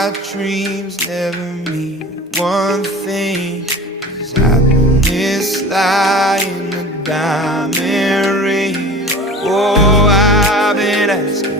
our dreams never mean one thing. Does happiness lie in a diamond ring? Oh, I've been asking